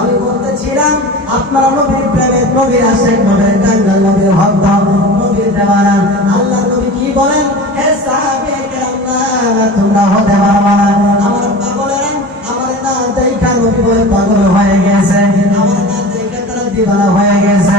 আমি বলতেছিলাম, আপনারা নবীর প্রেমের নবীর আশেক নবীর কাঙ্গাল নবীর ভক্ত, নবীর দেওয়ানা আল্লাহ নবী কি বলেন? হে সাহাবে তোমরা হতে পারবা না। আমার পাগলেরা আমার না দেখা নবী বলে পাগল হয়ে গেছে। আমার না দেখা তারা দিবানা হয়ে গেছে।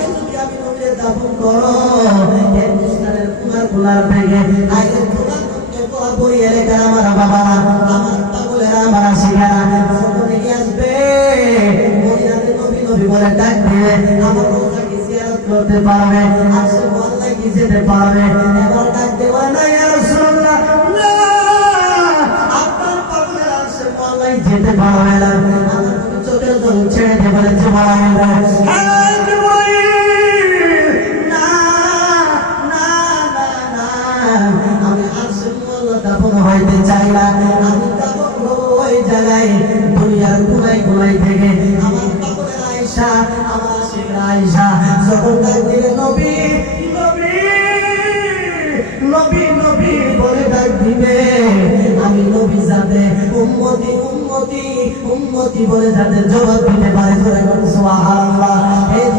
দাফন করো। হিন্দুস্তানের কুমার কুলার আইলে কুলার থেকে বলব এলাকার আমার বাবারা, আমার পাগলেরা আমার শিখারা সকলে কি আসবে। মদিনাতে নবী নবী বলে ডাক দিবে আমার রোজাকে জিয়ারত করতে পারবে? আরশের মহল্লায় কি যেতে পারবে? এবার ডাক দেওয়া না ইয়া যেতে পারবে না? আমার চোখের জল ছেড়ে দিয়ে বলে জিব্রাইল দাফন হইতে চাই না আমি হব ওই দুনিয়ার গুনাই গুনাই থেকে আমার আয়েশা, আমার আশিকরা আয়েশা, যখন দিবে। নবী আমি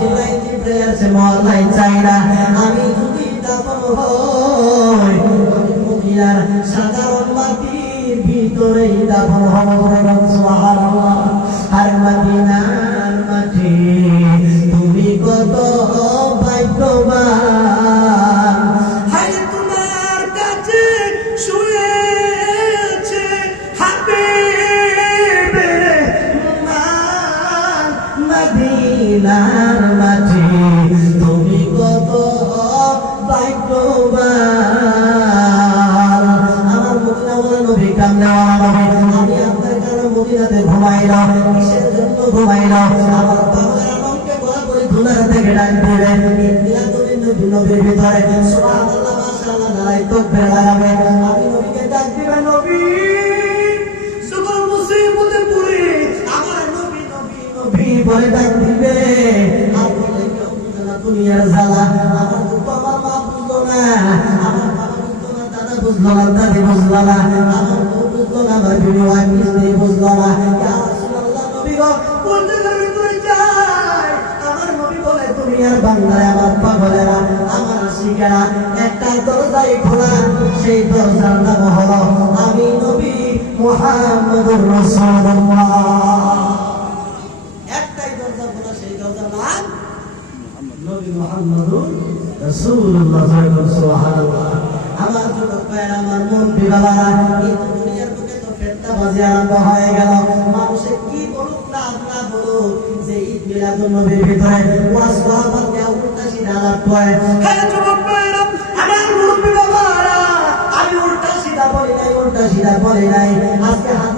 বলে দিতে সে চাই না। আমি যদি ভিতরেই দাফন হব কোন সুবহানাল্লাহ আর মাটি তুমি কত কাছে তুমি কত ভাগ্যবান। নবী কামনেওয়ালা আমি আপনার কারণে মদিনাতে ঘুমাইলাম কিসের জন্য ঘুমাইলাম আমার পাগলের মনকে বলা করে থেকে ডাক নবী নবী নবীর ভিতরে সুবহানাল্লাহ মাশাআল্লাহ নারাই তাকবীর লাগাবে আমি নবীকে ডাক দিবে নবী সকল মুসিবতে পড়ে আমার নবী নবী নবী বলে ডাক দিবে আর বলে দুনিয়ার জ্বালা আমার বাবা মা বুঝলো না, আমার বাবা বুঝলো না, দাদা বুঝলো না, দাদি বুঝলো না। আমার বিবি ওয়াইফ স্ত্রী বুঝলো না। আমার পাগলেরা, আমার একটাই দরজা সেই দরজার নবী মুহাম্মদুর রাসূলুল্লাহ। আমার মন বিবাবারা কিন্তু দুনিয়ার বাজি আরম্ভ হয়ে গেল। মানুষে কি বলুক না না বলুক, যে ঈদ মিলাদুন নবীর ভিতরে ওয়াজ করা কে দেওয়া উল্টা সিধা আলাপ করে। হ্যাঁ যুবক ভাইয়েরা আমার মুরব্বি বাবারা, আমি উল্টা সিধা বলি নাই, উল্টা সিধা বলি নাই। আজকে